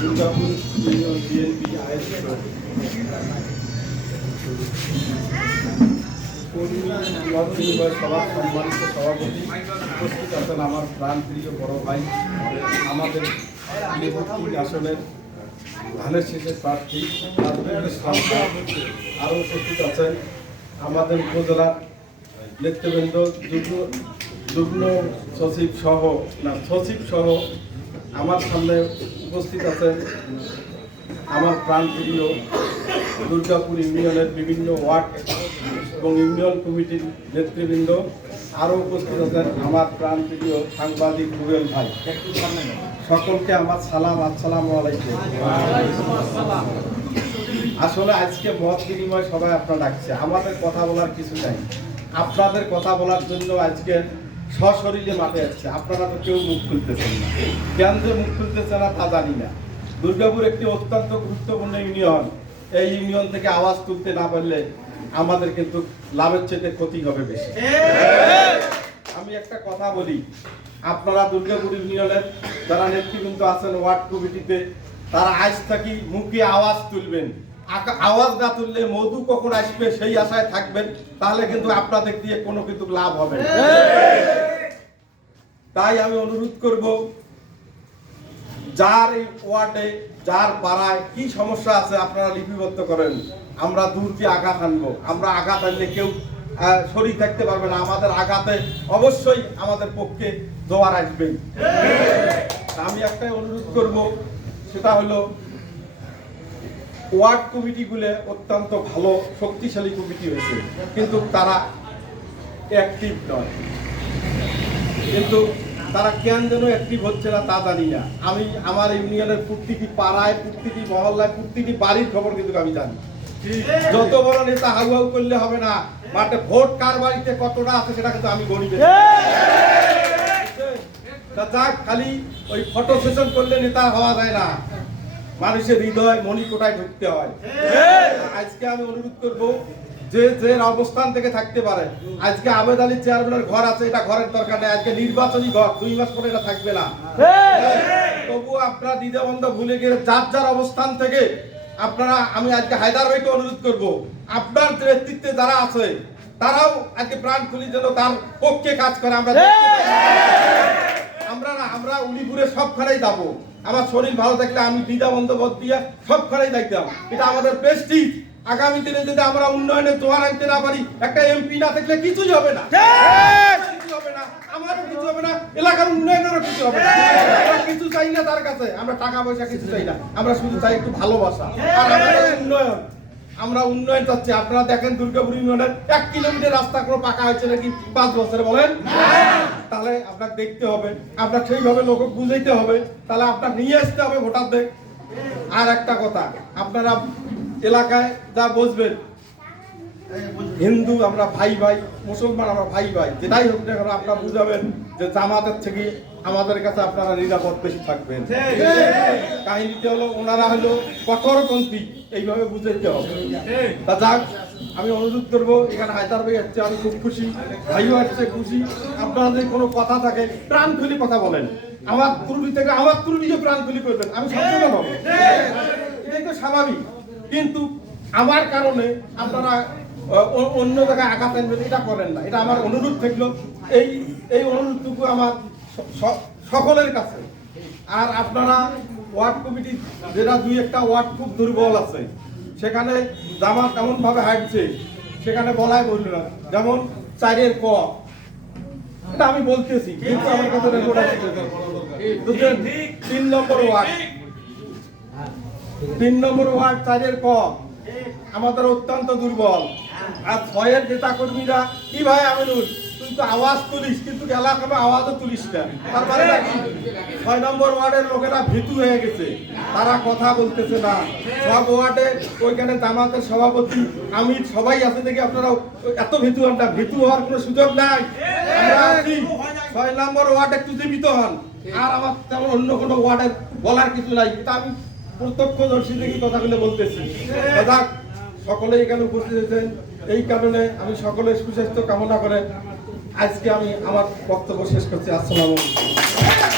Durgapur BNP আয়োজিত সভার সম্মানিত সভাপতি উপস্থিত আছেন আমার প্রাণপ্রিয় বড় ভাই, আমাদের আসনের ধানের শেষের প্রার্থী আরও উপস্থিত আছেন আমাদের উপজেলার নেতৃবৃন্দ, যুগ্ম সচিব সহ আমার সামনে উপস্থিত আছেন আমার প্রাণপ্রিয় দুর্গাপুর ইউনিয়নের বিভিন্ন ওয়ার্ড এবং ইউনিয়ন কমিটির নেতৃবৃন্দ, আরও উপস্থিত আছেন আমার প্রাণপ্রিয় সাংবাদিক রুবেল ভাই। সকলকে আমার সালাম, আসসালামু আলাইকুম। আসলে আজকে মত বিনিময় সবাই আপনারা ডাকছে, আমাদের কথা বলার কিছু নাই। আপনাদের কথা বলার জন্য আজকে সশরীরে মাঠে আসছে, আপনারা তো কেউ মুখ খুলতেছেন না। কেন যে মুখ খুলতেছে না তা জানি না। দুর্গাপুর একটি অত্যন্ত গুরুত্বপূর্ণ ইউনিয়ন, এই ইউনিয়ন থেকে আওয়াজ তুলতে না পারলে আমাদের কিন্তু লাভের চেয়ে ক্ষতি হবে বেশি। আমি একটা কথা বলি, আপনারা দুর্গাপুর ইউনিয়নের যারা নেতৃবৃন্দ আছেন ওয়ার্ড কমিটিতে, তারা আজ থাকি মুখে আওয়াজ তুলবেন। আওয়াজ না তুললে মধু কখন আসবে সেই আশায় থাকবেন, তাহলে কিন্তু আপনাদের দিয়ে কোনো কিন্তু লাভ হবে না। তাই আমি অনুরোধ করব, যার এই ওয়ার্ডে যার পাড়ায় কি সমস্যা আছে আপনারা লিপিবদ্ধ করেন। আমরা দূর দিয়ে আঘাত আনবো, আমরা আঘাত আনলে কেউ শরীর থাকতে পারবে না। আমাদের আঘাতে অবশ্যই আমাদের পক্ষে জোয়ার আসবে। আমি একটাই অনুরোধ করব, সেটা হলো ওয়ার্ড কমিটিগুলো অত্যন্ত ভালো শক্তিশালী কমিটি হয়েছে, কিন্তু তারা অ্যাক্টিভ নয়। কিন্তু তারা কেন যেন অ্যাক্টিভ হচ্ছে না তা জানি না। আমি আমার ইউনিয়নের প্রতিটি পাড়ায়, প্রতিটি মহল্লায়, প্রতিটি বাড়ির খবর কিন্তু আমি জানি। যত বড় নেতা হাউ হাউ করলে হবে না, মাঠে ভোট কার বাড়িতে কতটা আছে সেটা কিন্তু আমি গণি। খালি ওই ফটো সেশন করলে নেতা হওয়া যায় না, মানুষের হৃদয় মণিকোটায় ঢুকতে হয়। আজকে আমি অনুরোধ করব, যে যে অবস্থান থেকে থাকতে পারে, আজকে আবেদ আলী চেয়ারম্যানের ঘর আছে, এটা ঘরের দরকার নেই। আজকে নির্বাচনী ঘর, 2 মাস পরে এটা থাকবে না। তবুও আপনারা দ্বিধাবন্ধ ভুলে গিয়ে যার যার অবস্থান থেকে আপনারা, আমি আজকে হায়দার ভাইকে অনুরোধ করব, আপনার নেতৃত্বে যারা আছে তারাও আজকে প্রাণ খুলি যেন তার পক্ষে কাজ করে। আমরা উলিপুরে সবখানেই যাবো। আমার শরীর ভালো থাকলে আমি দ্বিধা বন্ধ দিয়ে সবখানেই দেখতাম। এটা আমাদের প্রেস্টিজ। আগামী দিনে যদি আমরা উন্নয়নে জোয়ার আনতে না পারি, একটা এমপি না থাকলে কিছুই হবে না, কিছুই হবে না, আমারও কিছু হবে না, এলাকার উন্নয়নেরও কিছু হবে না। আমরা কিছু চাই না তার কাছে, আমরা টাকা পয়সা কিছু চাই না, আমরা শুধু চাই একটু ভালোবাসা আর আমাদের উন্নয়ন। আমরা উন্নয়ন চাচ্ছি। আপনারা দেখেন দুর্গাপুর ইউনিয়নের 1 কিলোমিটার রাস্তা কোনো পাকা হয়েছে নাকি 5 বছরে, বলেন? তাহলে আপনার দেখতে হবে, আপনার সেইভাবে লোক বুঝাইতে হবে, তাহলে আপনার নিয়ে আসতে হবে ভোটারদের। আর একটা কথা, আপনারা এলাকায় যা বুঝবেন, হিন্দু আমরা ভাই ভাই, মুসলমান আমরা ভাই ভাই, যেটাই হোক না কেন আপনারা বুঝাবেন যে জামাতের থেকে আমাদের কাছে আপনারা নিরাপদ বেশি থাকবেন। কাহিনীতে হলো ওনারা হলো কঠোরপন্থী, এইভাবে বুঝাইতে হবে। তা যাক, আমি অনুরোধ করবো, এখানে হায়দার ভাই আসছে, আমি খুব খুশি, ভাইও আসছে খুশি। আপনারা যদি কোনো কথা থাকে প্রাণ খুলি কথা বলেন, আমার ত্রুটি থেকে আমার ত্রুটিকে প্রাণ খুলি করবেন, আমি সচেতন হব, এটাই তো স্বাভাবিক। কিন্তু আমার কারণে আপনারা অন্য জায়গায় আঘাত আনবেন, এটা করেন না। এটা আমার অনুরোধ থাকলো, এই অনুরোধটুকু আমার সকলের কাছে। আর আপনারা ওয়ার্ড কমিটি, যেটা 2-1টা ওয়ার্ড খুব দুর্বল আছে, সেখানে জামাত এমন ভাবে হাঁটছে, সেখানে বলাই বলল না। যেমন 4-এর ক, এটা আমি বলতেছি, কিন্তু আমার কাছে রেকর্ড আছে। 3 নম্বর ওয়ার্ড, 3 নম্বর ওয়ার্ড 4-এর ক আমাদের অত্যন্ত দুর্বল। আর 6-এর নেতা কর্মীরা কি ভাই আমিনুল, তুই তো আওয়াজ তুলিস কিন্তু এলাকায় আওয়াজও তুলিস না, তার মানে নাকি 6 নম্বর ওয়ার্ডের লোকেরা ভীতু হয়ে গেছে, তারা কথা বলতেছে না। সব ওয়ার্ডে ওইখানে জামাতের সভাপতি আমি সবাই আছে দেখি আপনারা এত ভীতু হন না, ভীতু হওয়ার কোনো সুযোগ নাই। আমরা আছি 6 নম্বর ওয়ার্ড, একটু জীবিত হন। আর আমার তেমন অন্য কোনো ওয়ার্ডের বলার কিছু নাই, তা আমি প্রত্যক্ষদর্শী দেখি কথাগুলো বলতেছি। সকলে এখানে উপস্থিত হয়েছেন, এই কারণে আমি সকলের সুস্বাস্থ্য কামনা করে আজকে আমি আমার বক্তব্য শেষ করছি। আসসালামু আলাইকুম।